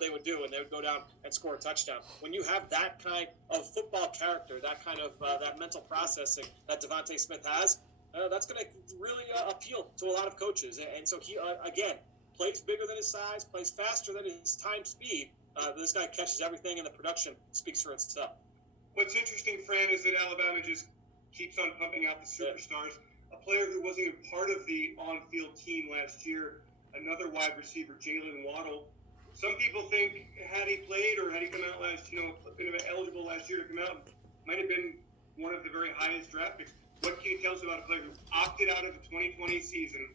they would do, and they would go down and score a touchdown. When you have that kind of football character, that kind of that mental processing that Devontae Smith has, that's going to really appeal to a lot of coaches. And so he, again, plays bigger than his size, plays faster than his time speed. This guy catches everything, and the production speaks for itself. What's interesting, Fran, is that Alabama just keeps on pumping out the superstars. A player who wasn't even part of the on-field team last year, another wide receiver, Jalen Waddle. Some people think had he played or had he come out been eligible last year to come out, might have been one of the very highest draft picks. What can you tell us about a player who opted out of the 2020 season,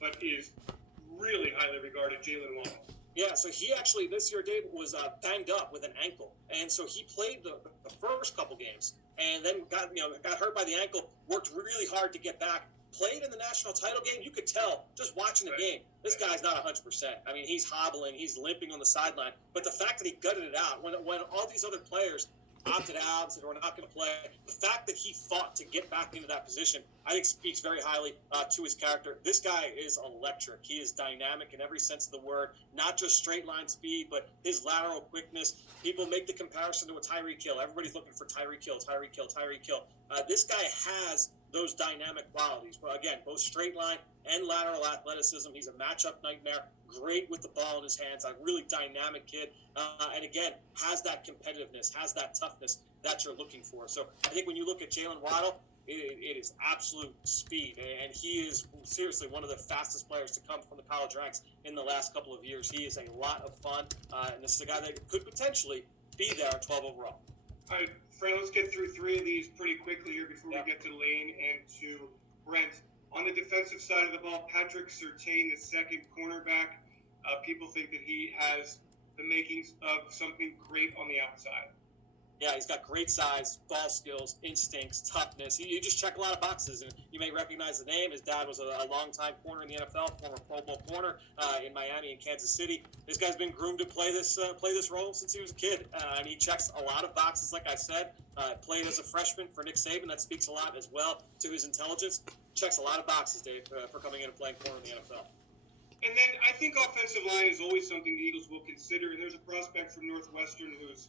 but is really highly regarded, Jalen Waddle? Yeah, so he actually this year, Dave, was banged up with an ankle, and so he played the first couple games, and then got hurt by the ankle. Worked really hard to get back. Played in the national title game. You could tell just watching the game. This guy's not 100%. I mean, he's hobbling, he's limping on the sideline. But the fact that he gutted it out when all these other players opted out, said we're not going to play, the fact that he fought to get back into that position, I think speaks very highly to his character. This guy is electric. He is dynamic in every sense of the word, not just straight line speed, but his lateral quickness. People make the comparison to a Tyreek Hill. Everybody's looking for Tyreek Hill. This guy has those dynamic qualities. But again, both straight line and lateral athleticism. He's a matchup nightmare. Great with the ball in his hands. A really dynamic kid. And again, has that competitiveness, has that toughness that you're looking for. So I think when you look at Jalen Waddle, it is absolute speed. And he is seriously one of the fastest players to come from the college ranks in the last couple of years. He is a lot of fun. And this is a guy that could potentially be there at 12 overall. All right, Fran, let's get through three of these pretty quickly here before we get to Lane and to Brent. On the defensive side of the ball, Patrick Surtain, the second cornerback, people think that he has the makings of something great on the outside. Yeah, he's got great size, ball skills, instincts, toughness. You just check a lot of boxes, and you may recognize the name. His dad was a longtime corner in the NFL, former Pro Bowl corner in Miami and Kansas City. This guy's been groomed to play this role since he was a kid, and he checks a lot of boxes, like I said. Played as a freshman for Nick Saban. That speaks a lot as well to his intelligence. Checks a lot of boxes, Dave, for coming in and playing corner in the NFL. And then I think offensive line is always something the Eagles will consider, and there's a prospect from Northwestern who's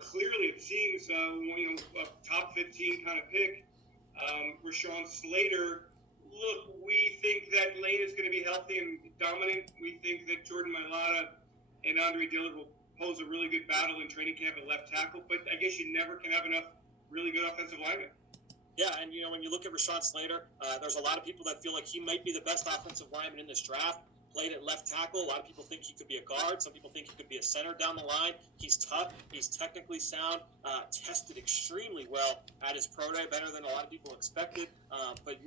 clearly, it seems, a top 15 kind of pick. Rashawn Slater. Look, we think that Lane is going to be healthy and dominant. We think that Jordan Mailata and Andre Dillard will pose a really good battle in training camp at left tackle, but I guess you never can have enough really good offensive linemen. Yeah, and when you look at Rashawn Slater, there's a lot of people that feel like he might be the best offensive lineman in this draft. Played at left tackle. A lot of people think he could be a guard. Some people think he could be a center down the line. He's tough. He's technically sound. Tested extremely well at his pro day, better than a lot of people expected. But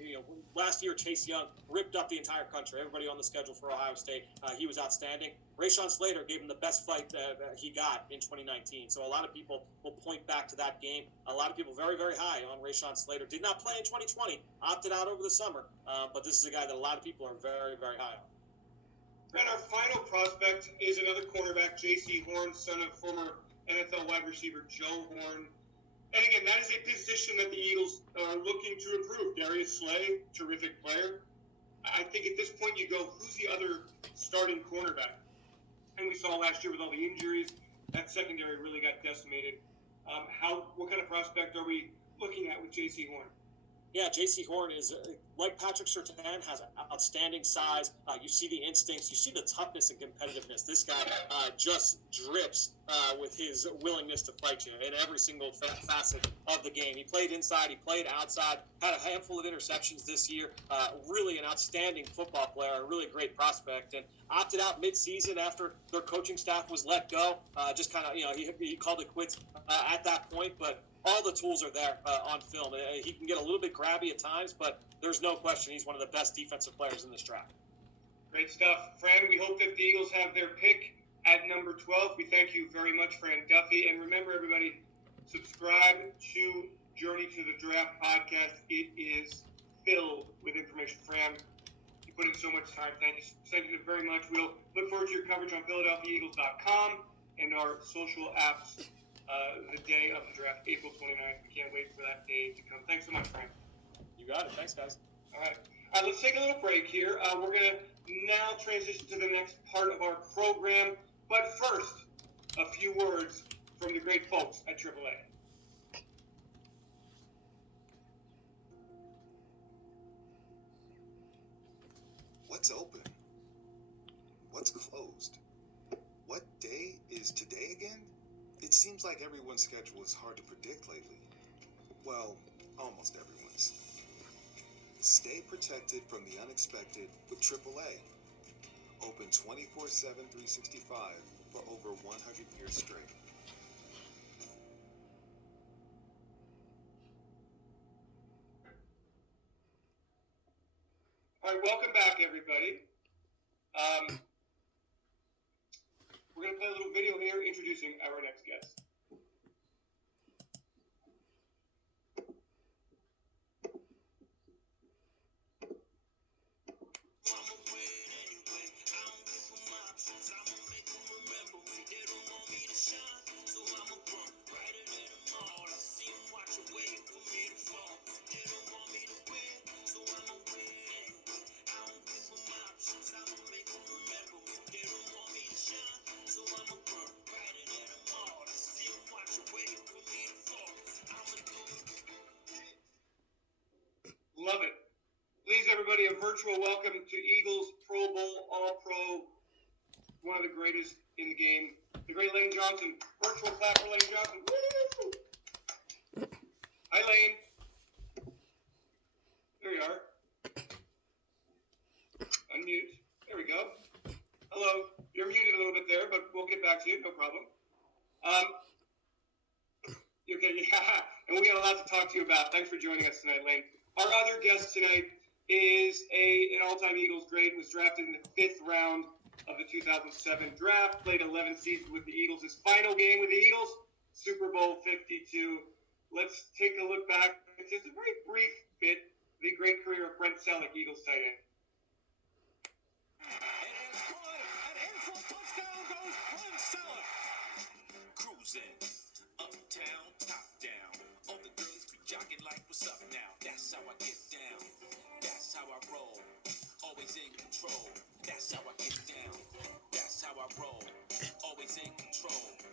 last year Chase Young ripped up the entire country. Everybody on the schedule for Ohio State. He was outstanding. Rashawn Slater gave him the best fight that he got in 2019. So a lot of people will point back to that game. A lot of people very, very high on Rashawn Slater. Did not play in 2020. Opted out over the summer. But this is a guy that a lot of people are very, very high on. And our final prospect is another cornerback, J.C. Horn, son of former NFL wide receiver Joe Horn. And again, that is a position that the Eagles are looking to improve. Darius Slay, terrific player. I think at this point you go, who's the other starting cornerback? And we saw last year with all the injuries, that secondary really got decimated. What kind of prospect are we looking at with J.C. Horn? Yeah, J.C. Horn is, like Patrick Surtain, has outstanding size. You see the instincts. You see the toughness and competitiveness. This guy just drips with his willingness to fight you in every single facet of the game. He played inside. He played outside. Had a handful of interceptions this year. Really an outstanding football player. A really great prospect. And opted out mid-season after their coaching staff was let go. Just kind of, he called it quits at that point. But all the tools are there on film. He can get a little bit grabby at times, but there's no question he's one of the best defensive players in this draft. Great stuff. Fran, we hope that the Eagles have their pick at number 12. We thank you very much, Fran Duffy. And remember, everybody, subscribe to Journey to the Draft podcast. It is filled with information. Fran, you put in so much time. Thank you very much. We'll look forward to your coverage on PhiladelphiaEagles.com and our social apps. The day of the draft, April 29th. We can't wait for that day to come. Thanks so much, Frank. You got it. Thanks, guys. All right. Let's take a little break here. We're going to now transition to the next part of our program. But first, a few words from the great folks at AAA. What's open? What's closed? What day is today again? It seems like everyone's schedule is hard to predict lately. Well, almost everyone's. Stay protected from the unexpected with AAA. Open 24/7, 365 for over 100 years straight. All right, welcome back, everybody. We're going to play a little video here introducing our next guest. Love it. Please, everybody, a virtual welcome to Eagles Pro Bowl All-Pro, one of the greatest in the game, the great Lane Johnson. Virtual clap for Lane Johnson. Woo! Hi, Lane. There you are. Unmute. There we go. Hello. You're muted a little bit there, but we'll get back to you. No problem. Okay, yeah. And we got a lot to talk to you about. Thanks for joining us tonight, Lane. Our other guest tonight is an all-time Eagles great, was drafted in the 5th round of the 2007 draft, played 11 seasons with the Eagles. His final game with the Eagles, Super Bowl 52. Let's take a look back. It's just a very brief bit, the great career of Brent Selleck, Eagles tight end. Cruising, uptown, top down. All the girls be jogging like, what's up now? That's how I get down. That's how I roll. Always in control. That's how I get down. That's how I roll. Always in control.